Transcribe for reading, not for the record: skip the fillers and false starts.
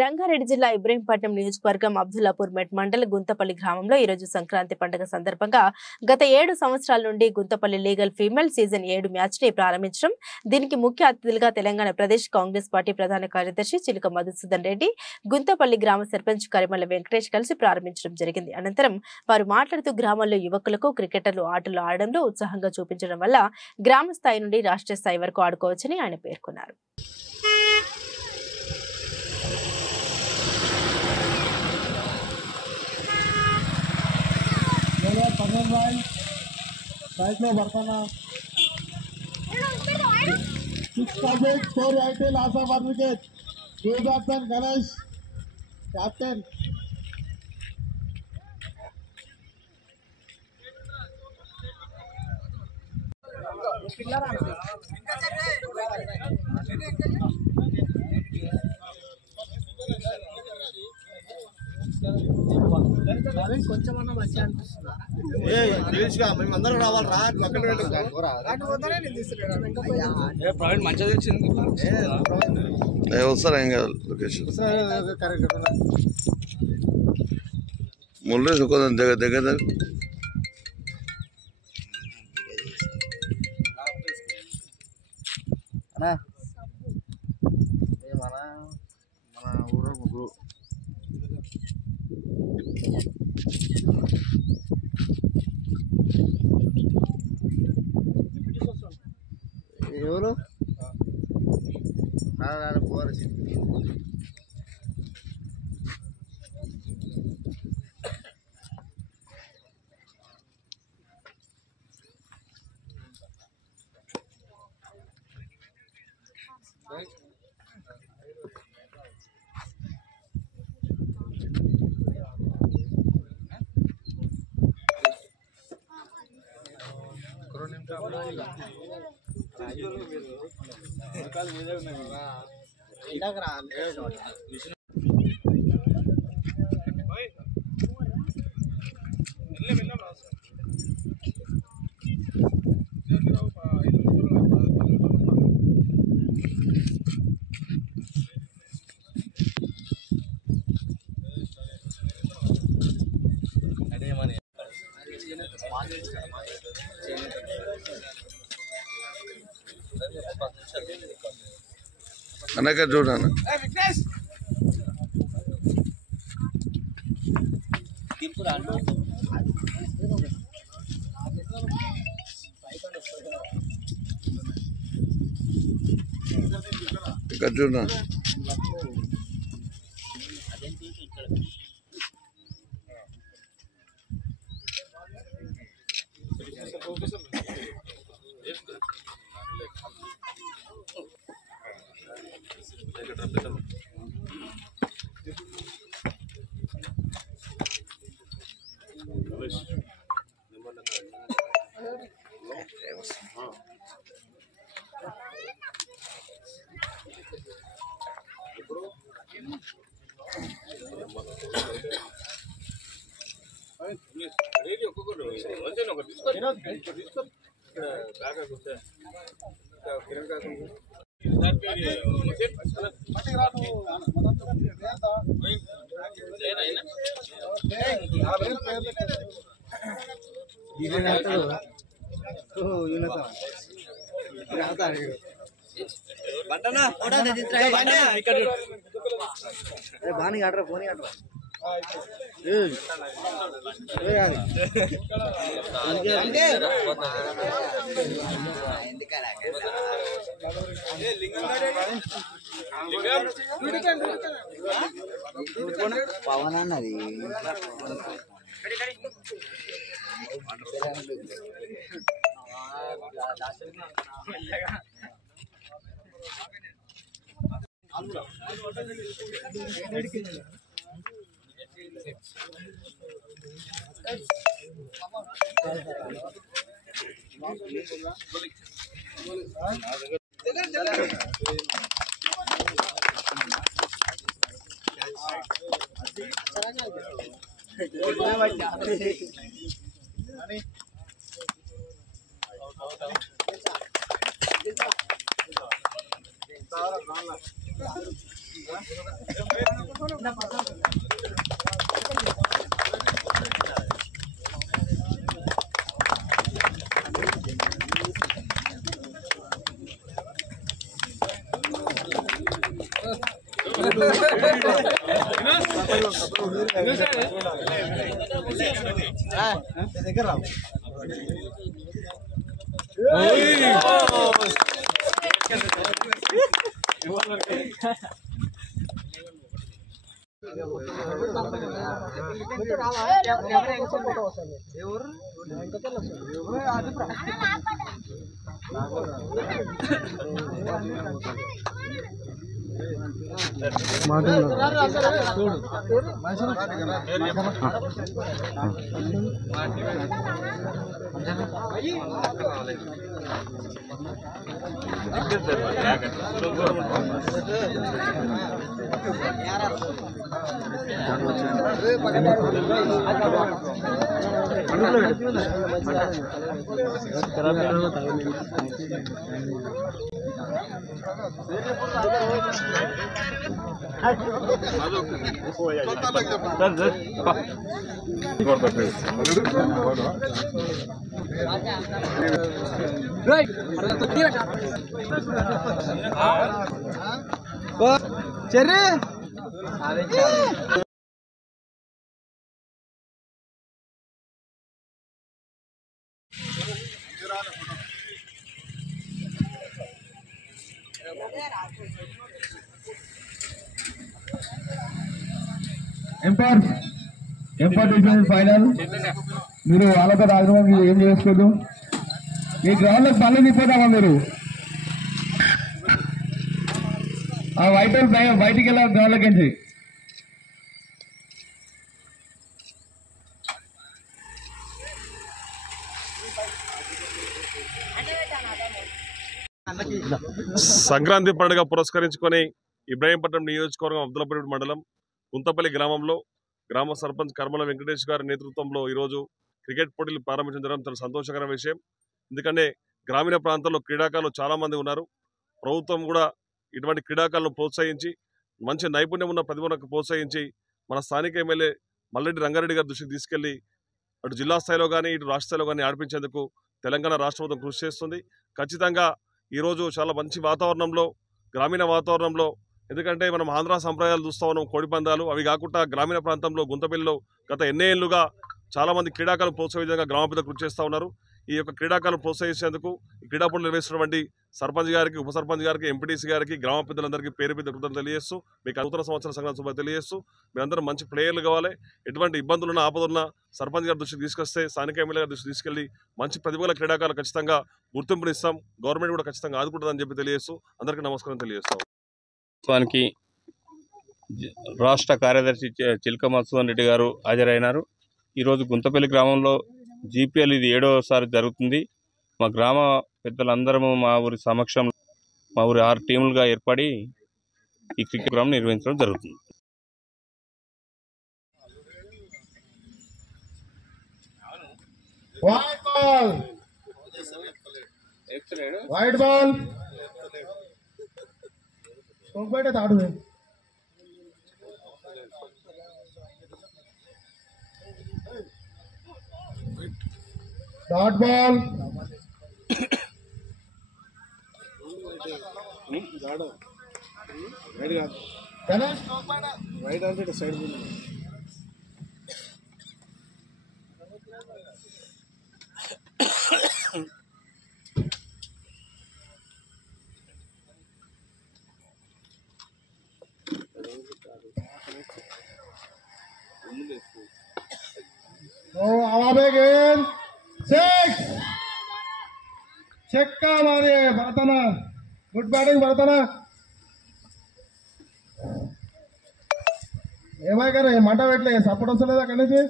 రంగారెడ్డి జిల్లా ఇబ్రహీంపట్నం నియోజకవర్గం అబ్దుల్లాపూర్ మెట్ మండల గుంతపల్లి గ్రామంలో ఈ రోజు సంక్రాంతి పండుగ సందర్భంగా గత 7 సంవత్సరాల నుండి Guntapalli legal female season 7 match ని ప్రారంభించడం, దీనికి ముఖ్య అతిథులుగా తెలంగాణ ప్రదేశ్ కాంగ్రెస్ పార్టీ ప్రధాన కార్యదర్శి చిలుక మధుసూదన్ రెడ్డి, గుంతపల్లి గ్రామ సర్పంచ్ కరిమల్ల వెంకటేష్ కలిసి ప్రారంభించడం జరిగింది. అనంతరం వారు మాట్లాడుతూ గ్రామంలో యువకులకు క్రికెటర్లు ఆటలు ఆడడంలో ఉత్సాహంగా చూపించడం వల్ల గ్రామ స్థాయి నుండి రాష్ట్ర స్థాయి వరకు ఆడుకోవచ్చని ఆయన పేర్కొన్నారు. साइड में बरतना 6.480 last of 1 wicket. 2 batsmen Ganesh, captain. కొంచెమన్నా మంచిగా అనిపిస్తుందా? మేమందరం రావాలి రా మంచిగా తెచ్చింది వస్తారా ఇంకా లొకేషన్ ముళ్ళు దగ్గర దగ్గర మన ఊరు ముగ్గురు ఎవరు పోరు అనక చూడనా ఇక్కడ చూడనా బాని ఆడరా పోనీ ఆడరా పవన్ అన్నది చెర్రీ ఎంపర్ ఫైనల్ మీరు వాళ్ళతో రాజమా మీరు ఏం చేసుకోదు మీ గ్రౌండ్ లో పనులు తిప్పుతామా మీరు ఆ వైట్ బయటికి వెళ్ళాలి గ్రౌండ్ లోకి నుంచి సంక్రాంతి పండుగ పురస్కరించుకొని ఇబ్రాహీంపట్నం నియోజకవర్గం అబ్దుల్లాపూర్ మండలం గుంతపల్లి గ్రామంలో గ్రామ సర్పంచ్ కర్మల వెంకటేష్ గారి నేతృత్వంలో ఈరోజు క్రికెట్ పోటీలు ప్రారంభించడం చాలా సంతోషకరమైన విషయం. ఎందుకంటే గ్రామీణ ప్రాంతాల్లో క్రీడాకారులు చాలామంది ఉన్నారు. ప్రభుత్వం కూడా ఇటువంటి క్రీడాకారులను ప్రోత్సహించి మంచి నైపుణ్యం ఉన్న ప్రతిభను ప్రోత్సహించి మన స్థానిక ఎమ్మెల్యే మల్లెడ్డి రంగారెడ్డి గారి దృష్టికి తీసుకెళ్లి అటు జిల్లా స్థాయిలో కానీ ఇటు రాష్ట్ర స్థాయిలో కానీ ఆడిపించేందుకు తెలంగాణ రాష్ట్ర ప్రభుత్వం కృషి చేస్తుంది. ఖచ్చితంగా ఈరోజు చాలా మంచి వాతావరణంలో గ్రామీణ వాతావరణంలో, ఎందుకంటే మనం ఆంధ్ర సంప్రదాయాలు చూస్తూ ఉన్నాం, కోడి పందాలు. అవి కాకుండా గ్రామీణ ప్రాంతంలో గుంతపల్లిలో గత ఎన్నేళ్లుగా చాలామంది క్రీడాకారులు ప్రోత్సహించే విధంగా గ్రామ పెద్దలు కృషి చేస్తూ ఉన్నారు. ఈ యొక్క క్రీడాకారులను ప్రోత్సహించేందుకు ఈ క్రీడా పోటీలు నిర్వహిస్తున్నటువంటి సర్పంచ్ గారికి, ఉప సర్పంచ్ గారికి, ఎంపీటీసీ గారికి, గ్రామ పెద్దలందరికీ పేరు పెద్ద కృతజ్ఞతలు తెలియజేస్తూ మీకు నూతన సంవత్సర సంక్రాంతి శుభాకాంక్షలు తెలియజేస్తూ మీరందరూ మంచి ప్లేయర్లు కావాలి. ఎటువంటి ఇబ్బందులున్న ఆపదలున్న సర్పంచ్ గారి దృష్టికి తీసుకొస్తే, స్థానిక ఎమ్మెల్యే గారి దృష్టికి తీసుకెళ్లి మంచి ప్రతిభల క్రీడాకారులు ఖచ్చితంగా గుర్తింపునిస్తాం. గవర్నమెంట్ కూడా ఖచ్చితంగా ఆదుకుంటుందని చెప్పి తెలియజేస్తూ అందరికీ నమస్కారం తెలియజేస్తాం. వాస్తవానికి రాష్ట్ర కార్యదర్శి చిలక మధుసూదన్ రెడ్డి గారు హాజరైనారు. ఈరోజు గుంతపల్లి గ్రామంలో జీపీఎల్ ఇది 7వసారి జరుగుతుంది. మా గ్రామ పెద్దలందరము మా ఊరి సమక్షంలో మా ఊరి 6 టీములుగా ఏర్పడి ఈ క్రికెట్ గ్రౌండ్ నిర్వహించడం జరుగుతుంది. వైట్ బాల్ బయట తాడు డాట్ బాల్ రైట్ అంటే సైడ్ చెక్కా మరి భరతనా గుడ్ బ్యాటింగ్ భరతనా ఏమై గారు మంట పెట్టలే సపోర్ట్ వస్తలేదు అక్కడి నుంచి